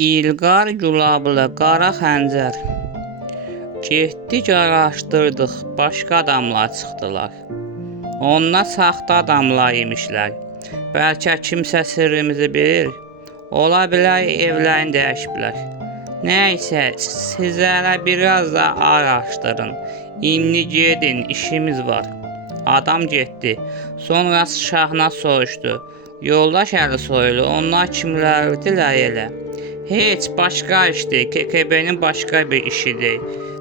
İlqar Gülablı Qara Xəncər. Getdik araşdırdıq, başqa adamlar çıxdılar. Onlar saxta adamlar imişlər. Bəlkə kimsə sirrimizi bilir. Ola bilər evlərini dəyişiblər. Nəysə, siz hələ biraz da araşdırın. İndi gedin, işimiz var. Adam getdi. Sonra Şahnaz soruşdu. Yoldaş Əlisoylu, onlar kimlərdirlər elə? Heç başqa işdir, KKB-nin başqa bir işidir.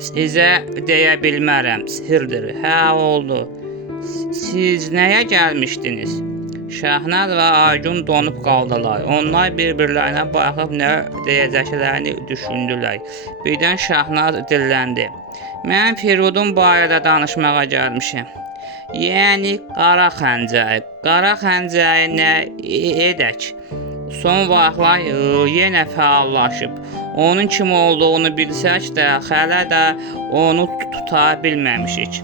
Sizə deyə bilmərəm, sirdir. Hə, oldu. Siz nəyə gəlmişdiniz? Şahnaz və Aygun donub qaldılar. Onlar bir-birlərinə baxıb nə deyəcəklərini düşündülər. Birdən Şahnaz dilləndi. Mən Firudun barədə danışmağa gəlmişəm. Yəni Qara Xəncər. Qara Xəncəri nə edək? Son vaxtlar yenə fəallaşıb. Onun kim olduğunu bilsək də, hələ də onu tuta bilməmişik.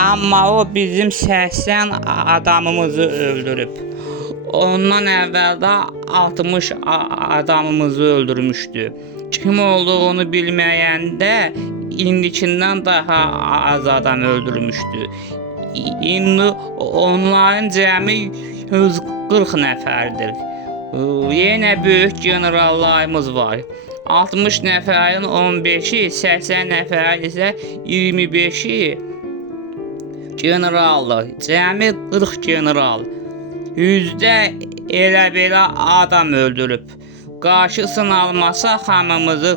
Amma o bizim 80 adamımızı öldürüb. Ondan əvvəl də 60 adamımızı öldürmüşdü. Kim olduğunu bilməyəndə indikindən daha az adam öldürmüşdü. İndi onların cəmi 140 nəfərdir. Yenə böyük generallarımız var. 60 nəfərin 15-i, 80 nəfərin isə 25-i generaldır. Cəmi 40 general. 100-də elə-belə adam öldürüb. Qarşısını almasa hamımızı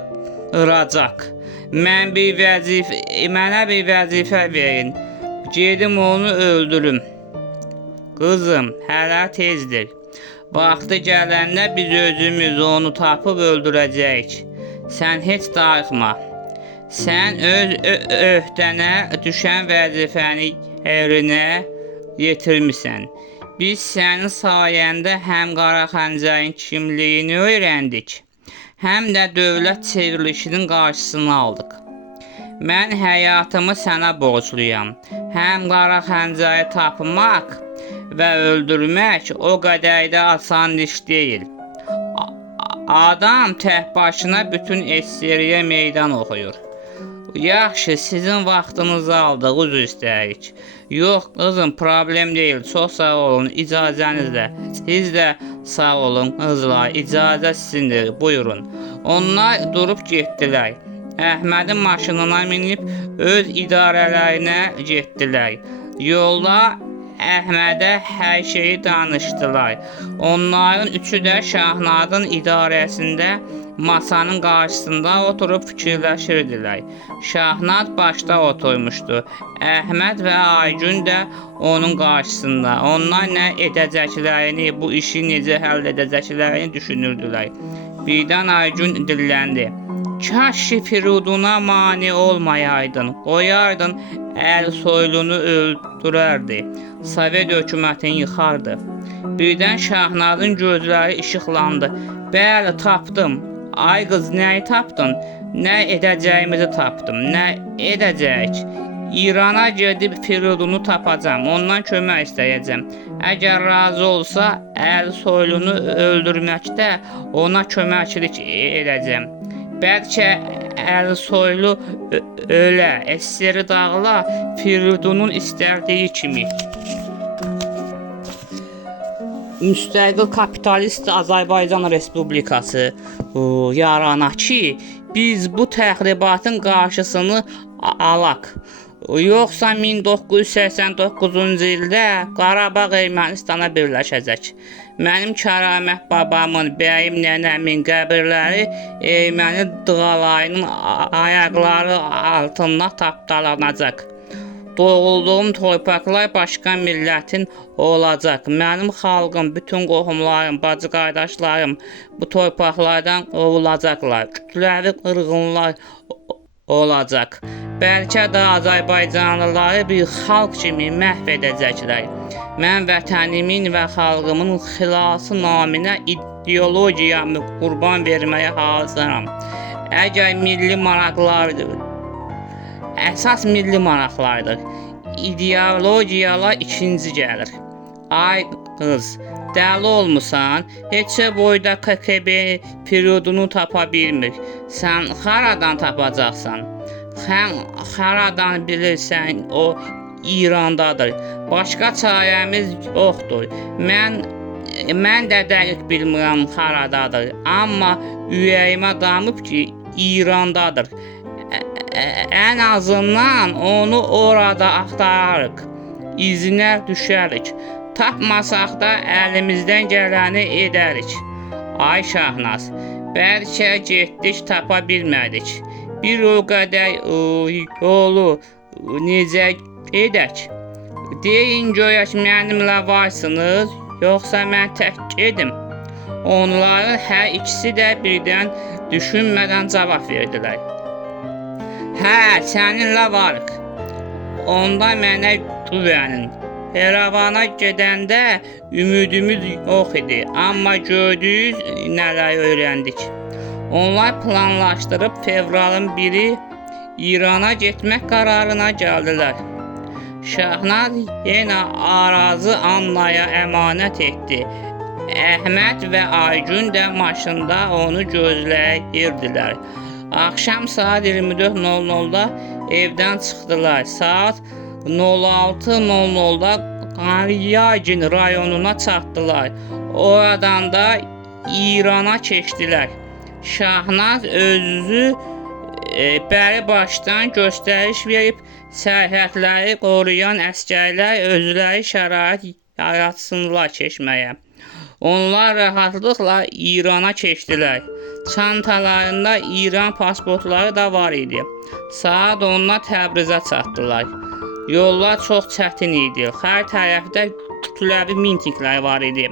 qıracaq. Mənə bir vəzifə verin. Gedim onu öldürüm. Qızım, hələ tezdir. Vaxtı gələndə biz özümüz onu tapıb öldürəcəyik. Sən heç darıxma. Sən öz öhdənə düşən vəzifəni yerinə yetirmisən. Biz sənin sayəndə həm Qara Xəncərin kimliyini öyrəndik, həm də dövlət çevrilişinin qarşısını aldıq. Mən həyatımı sənə borcluyam. Həm Qara Xəncəri tapmaq və öldürmək o qədər də asan iş deyil. Adam tək başına bütün SSR-yə meydan oxuyur. Yaxşı, sizin vaxtınızı aldıq, üzr istəyirik. Yox, qızım, problem deyil. Çox sağ olun, icazənizlə. Siz də sağ olun, qızlar, icazə sizindir, buyurun. Onlar durub getdilər. Əhmədin maşınına minib öz idarələrinə getdilər. Yolda Əhmədə hər şeyi danışdılar. Onların üçü də Şahnazın idarəsində masanın qarşısında oturub fikirləşirdilər. Şahnaz başda oturmuşdu. Əhməd və Aygun da onun qarşısında. Onlar nə edəcəklərini, bu işi necə həll edəcəklərini düşünürdülər. Birdən Aygun dilləndi. Kaş ki Firuduna mane olmayaydın, qoyardın Əlisoylunu öldürərdi, Sovet hökumətini yıxardı. Birdən Şahnazın gözləri işıqlandı. Bəli, tapdım. Ay qız, nəyi tapdın? Nə edəcəyimizi tapdım. Nə edəcəyik? İrana gedib Firudunu tapacam, ondan kömək istəyəcəm. Əgər razı olsa, Əlisoylunu öldürməkdə ona köməklik edəcəm. Bəlkə Əlisoylu ölə, SSR dağıla, Firudunun istədiyi kimi. Müstəqil kapitalist Azərbaycan Respublikası yarana ki, biz bu təxribatın qarşısını alaq. Yoxsa 1989-cu ildə Qarabağ Ermənistana birləşəcək. Mənim Kəramət babamın, bəyim nənəmin qəbirləri erməni dağalarının ayaqları altında tapdalanacaq. Doğulduğum torpaqlar başqa millətin olacaq. Mənim xalqım, bütün qohumlarım, bacı qardaşlarım bu torpaqlardan qovulacaqlar. Kütləvi qırğınlar olacaq. Bəlkə də Azərbaycanlıları bir xalq kimi məhv edəcəklər. Mən vətənimin və xalqımın xilası naminə ideologiyamı qurban verməyə hazıram. Əgər milli maraqlardır, əsas milli maraqlardır, ideologiyalar ikinci gəlir. Ay qız, Dəli olmusan? Heç boyda KGB periodunu tapa bilmir. Sən haradan tapacaqsan? Haradan bilirsən o İrandadır. Başqa çarəmiz yoxdur. Mən də dəqiq bilmirəm haradadır. Amma ürəyimə damıb ki, İrandadır. Ən azından onu orada axtararıq. İzinə düşərik. Tapmasaq da əlimizdən gələni edərik. Ay Şahnaz, bəlkə getdik tapa bilmədik. Bir o qədər yolu necə edək? Deyin görək mənimlə varsınız, yoxsa mən tək gedim? Onların hər ikisi də birdən düşünmədən cavab verdilər. Hə, səninlə varıq. Onda mənə güvənin. Yeravana gedəndə ümidimiz yox idi, amma gördüyünüz nələr öyrəndik. Onlar planlaşdırıb fevralın 1-i İrana getmək qərarına gəldilər. Şahnaz yenə Arazı Annaya əmanət etdi. Əhməd və Aygün də maşında onu gözləyirdilər. Axşam saat 24:00-da evdən çıxdılar. Saat 06:00-da Qaryagin rayonuna çatdılar. Oradan da İrana keçdilər. Şahnaz özü bəri başdan göstəriş verib sərhədləri qoruyan əsgərlər özləri şərait yaratsınlar keçməyə. Onlar rahatlıqla İrana keçdilər. Çantalarında İran pasportları da var idi. Saat 10-da Təbrizə çatdılar. Yollar çox çətin idi. Hər tərəfdə kütləvi mintiklər var idi.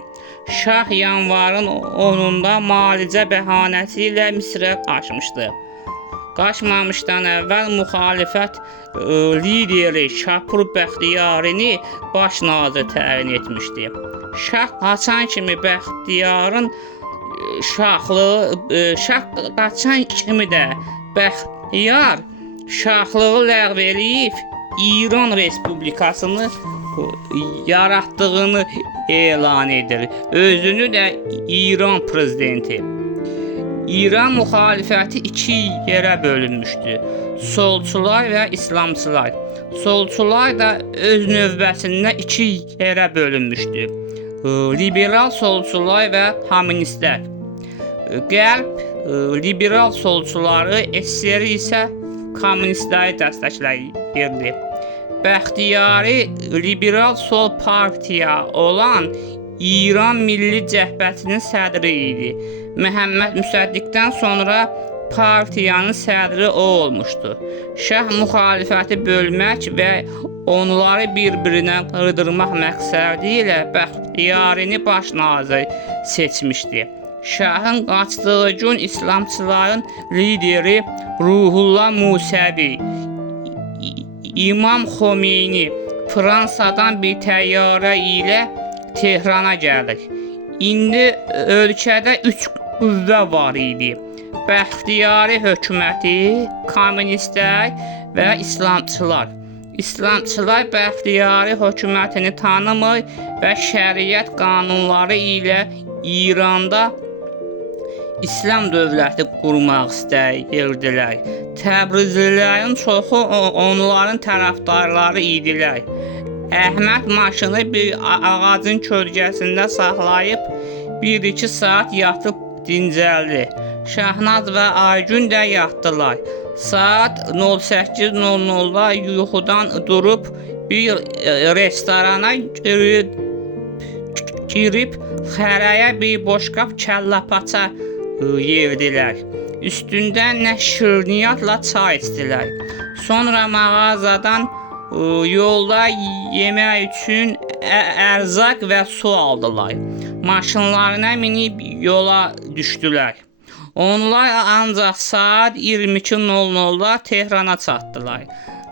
Şah yanvarın 10-da müalicə bəhanəsi ilə Misrə qaçmışdı. Qaçmamışdan əvvəl müxalifət lideri Şapur Bəxtiyarini baş nazir təyin etmişdi. Şah qaçan kimi Bəxtiyarın şah qaçan kimi də Bəxtiyar şahlığı ləğv eləyib İran Respublikasını yaratdığını elan edir. Özünü də İran prezidenti. İran müxalifəti iki yerə bölünmüşdü. Solçular və İslamçılar. Solçular da öz növbəsində iki yerə bölünmüşdü. Liberal solçular və kommunistlər. Qərb liberal solçuları, SSR isə kommunistləri dəstəkləyirdi. Bəxtiyari liberal sol partiya olan İran Milli Cəhbəsinin sədri idi. Məhəmməd Müsəddiqdən sonra partiyanın sədri o olmuşdu. Şah müxalifəti bölmək və onları bir-birinə qırdırmaq məqsədi ilə Bəxtiyarini baş nazir seçmişdi. Şahın qaçdığı gün İslamçıların lideri Ruhullah Musəvi, İmam Xomeyni Fransadan bir təyyarə ilə Tehrana gəldi. İndi ölkədə 3 qüvvə var idi. Bəxtiyari hökuməti, kommunistlər və İslamçılar. İslamçılar Bəxtiyari hökumətini tanımır və şəriət qanunları ilə İranda İslam dövləti qurmaq istəyirdilər. Təbrizlilərin çoxu onların tərəfdarları idilər. Əhməd maşını bir ağacın kölgəsində saxlayıb 1-2 saat yatıb dincəldi. Şahnaz və Aygün də yatdılar. Saat 08:00-da yuxudan durub bir restorana girib xərəyə bir boşqab kəlləpaça yerdilər. Üstündə nə şirniyyatla çay içdilər. Sonra mağazadan yolda yemək üçün ərzaq və su aldılar. Maşınlarına minib yola düşdülər. Onlar ancaq saat 22:00-da Tehrana çatdılar.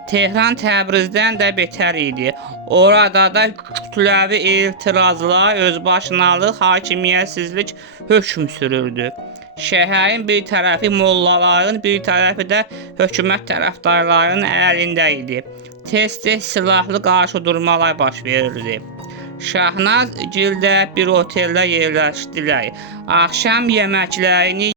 Tehran Təbrizdən də betər idi. Orada da kütləvi etirazlar, özbaşınalıq, hakimiyyətsizlik hökm sürürdü. Şəhərin bir tərəfi mollaların, bir tərəfi də hökumət tərəfdarlarının əlində idi. Tez-tez silahlı qarşıdurmalar baş verirdi. Şahnaz gildə bir oteldə yerləşdilər. Axşam yeməklərini